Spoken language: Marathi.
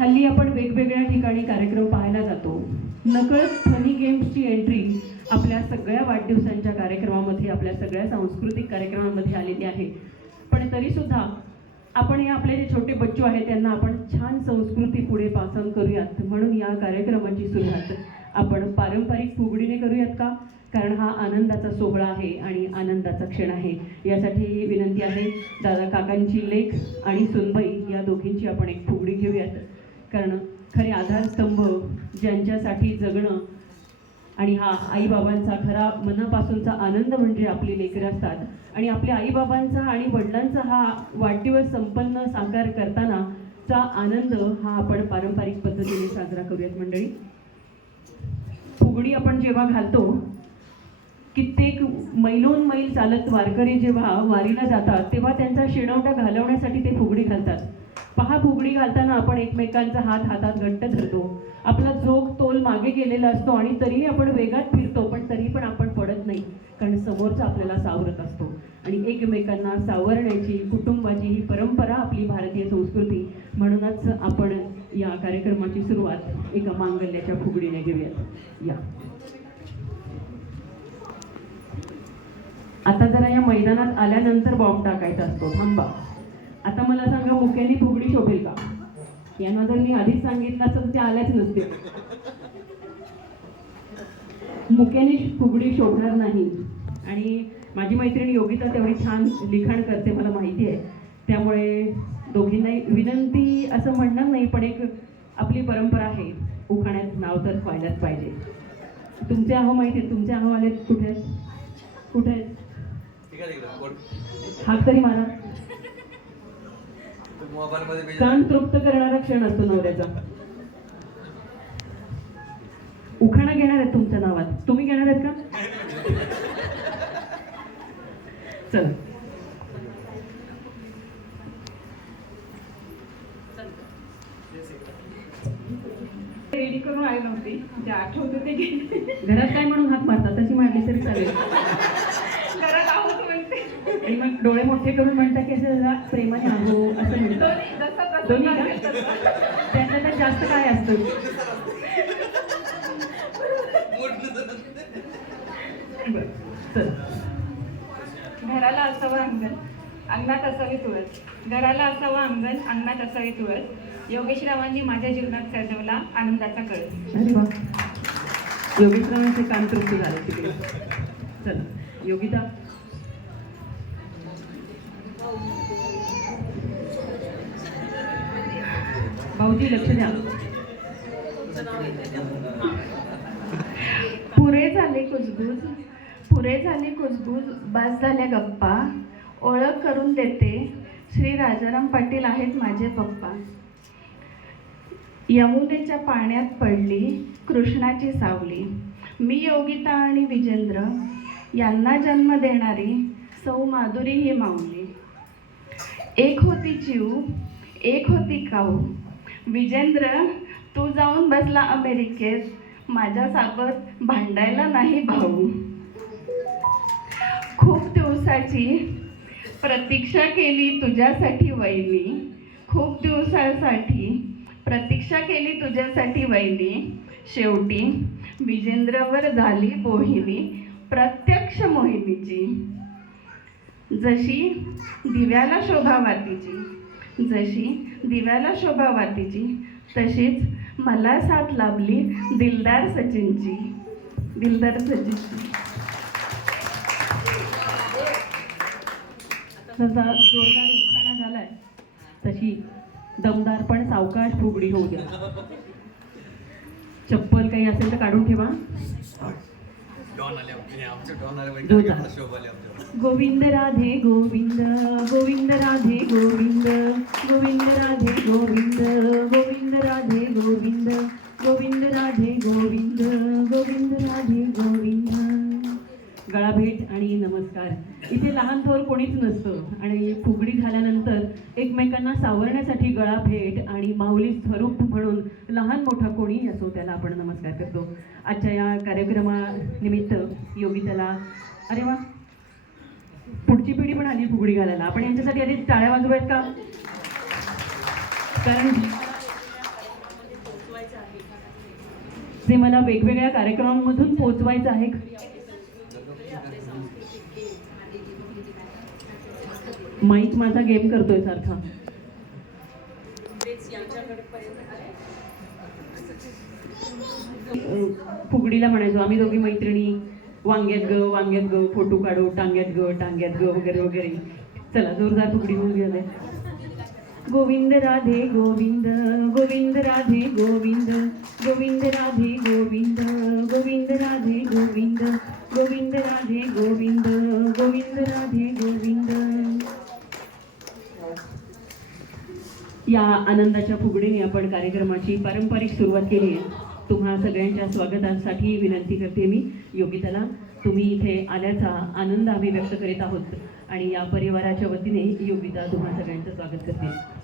हल्ली आपण वेगवेगळ्या ठिकाणी कार्यक्रम पाहायला जातो. नकळत फनी गेम्सची एंट्री आपल्या सगळ्या वाढदिवसांच्या कार्यक्रमामध्ये, आपल्या सगळ्या सांस्कृतिक कार्यक्रमांमध्ये आलेली आहे. पण तरीसुद्धा आपण हे आपले जे छोटे बच्चू आहेत त्यांना आपण छान संस्कृती पुढे पास ऑन करूयात. म्हणून या कार्यक्रमाची सुरुवात आपण पारंपरिक फुगडीने करूयात का? कारण हा आनंदाचा सोहळा आहे आणि आनंदाचा क्षण आहे. यासाठी विनंती आहे, दादा काकांची लेक आणि सुनबाई या दोघींची आपण एक फुगडी घेऊयात. कारण खरे आधारस्तंभ ज्यांच्यासाठी जगणं आणि हा आईबाबांचा खरा मनापासूनचा आनंद म्हणजे आपली लेकरं असतात. आणि आपल्या आईबाबांचा आणि वडिलांचा हा वाढदिवस संपन्न साकार करतानाचा आनंद हा आपण पारंपरिक पद्धतीने साजरा करूयात. मंडळी, फुगडी आपण जेव्हा घालतो, कित्येक मैलोन मैल चालत वारकरी जेव्हा वारीला जातात तेव्हा त्यांचा शिणवटा घालवण्यासाठी ते फुगडी घालतात. पहा, फुगडी घालताना आपण एकमेकांचा हात हातात घट्ट धरतो. आपला जोग तोल मागे गेलेला असतो आणि तरीही आपण वेगात फिरतो, पण तरी पण आपण पडत नाही, कारण समोरचा आपल्याला सावरत असतो. आणि एकमेकांना सावरण्याची कुटुंबाची ही परंपरा आपली भारतीय संस्कृती. म्हणूनच आपण या कार्यक्रमाची सुरुवात एका मांगल्याच्या फुगडीने घेऊयात. या आता जरा या मैदानात आल्यानंतर बॉम्ब टाकायचा असतो. थांबा, आता मला सांगा, मुक्याने फुगडी शोभेल का? यांना जर मी आधीच सांगितलं असतं तर ते आल्याच नसते. मुक्याने फुगडी शोभणार नाही. आणि माझी मैत्रिणी योगिता तेवढी छान लिखाण करते, मला माहिती आहे. त्यामुळे दोघींनाही विनंती असं म्हणणार नाही, पण एक आपली परंपरा आहे, उखाण्यात नाव तर व्हायलाच पाहिजे. तुमचे अहो माहिती आहे, तुमचे अहो आले कुठे आहेत? कुठे आहेत? हात तरी मारा. कान तृप्त करणारा क्षण असतो नवऱ्याचा. उखाणा घेणार आहेत तुमच्या नावात? तुम्ही घेणार आहेत का? चल, रेडी करून आली नव्हती, जे आठवते ते घेते. घरात काय म्हणून हात मारतात तशी मारली तरी चालेल. घरात आहोत म्हणते. आणि मग डोळे मोठे करून म्हणतात की असं जरा प्रेमाने आहो असं म्हणतात. दोन्ही का? त्यातलं तर जास्त काय असतं? चल. घराला असावं अंगण, अंगणात असावी तुळस. घराला असावं अंगण, अंगणात असावी तुळस. योगेशरावांनी माझ्या जीवनात सजवला आनंदाचा कळस. अरे वा, योगेशरावांचे कान तृप्त झाले तिकडे. चल योगिता. भाऊजी लक्ष द्या. पुरे झाले कुजबूज, पुरे झाली कुजबूज, बास झाल्या गप्पा. ओळख करून देते, श्री राजाराम पाटील आहेत माझे पप्पा. यमुनेच्या पाण्यात पडली कृष्णाची सावली. मी योगिता आणि विजेंद्र यांना जन्म देणारी सौ माधुरी ही माऊली. एक होती चिऊ, एक होती काऊ. विजेंद्र तू जाऊन बसला अमेरिकेत, माझ्यासोबत भांडायला नाही भाऊ. खूप दिवसाची प्रतीक्षा केली तुझ्यासाठी वैली. खूप दिवसासाठी प्रतीक्षा केली तुझ्यासाठी वैली. शेवटी विजेंद्रवर झाली मोहिनी, प्रत्यक्ष मोहिनीची. जशी दिव्याला शोभावातीची, जशी दिव्याला शोभावातीची, तशीच मला साथ लाभली दिलदार सचिनची. दिलदार सचिनची. जसा जोरदार उखाणा झालाय तशी दमदार पण सावकाश फुगडी होऊ द्या. चप्पल काही असेल तर काढून ठेवा. गोविंद राधे गोविंद, गोविंद राधे गोविंद, गोविंद राधे गोविंद, गोविंद राधे गोविंद, गोविंद राधे गोविंद, गोविंद राधे गोविंद. गळाभेट आणि नमस्कार. इथे लहान थोर कोणीच नसतं आणि फुगडी झाल्यानंतर एकमेकांना सावरण्यासाठी गळाभेट आणि माऊली स्वरूप म्हणून लहान मोठा कोणीही असो त्याला आपण नमस्कार करतो. आजच्या या कार्यक्रमानिमित्त योगिताला, अरे वा, पुढची पिढी पण आली फुगडी घालायला. आपण यांच्यासाठी आधी टाळ्या वाजवायत का? कारण जे मला वेगवेगळ्या कार्यक्रमांमधून पोहोचवायचं आहे. माईक माझा गेम करतोय सारखा. फुगडीला म्हणायचो आम्ही दोघी मैत्रिणी, वांग्यात ग फोटो काढू, टांग्यात ग वगैरे वगैरे. चला जोरदार फुगडी होऊन गेले. गोविंद राधे गोविंद, गोविंद राधे गोविंद, गोविंद राधे गोविंद, गोविंद राधे गोविंद, गोविंद राधे गोविंद, गोविंद राधे गोविंद. या आनंदाच्या फुगडीने आपण कार्यक्रमाची पारंपरिक सुरुवात केली आहे. तुम्हा सगळ्यांच्या स्वागतासाठी विनंती करते मी योगिताला. तुम्ही इथे आल्याचा आनंद आम्ही व्यक्त करीत आहोत आणि या परिवाराच्या वतीने योगिता तुम्हा सगळ्यांचं स्वागत करते.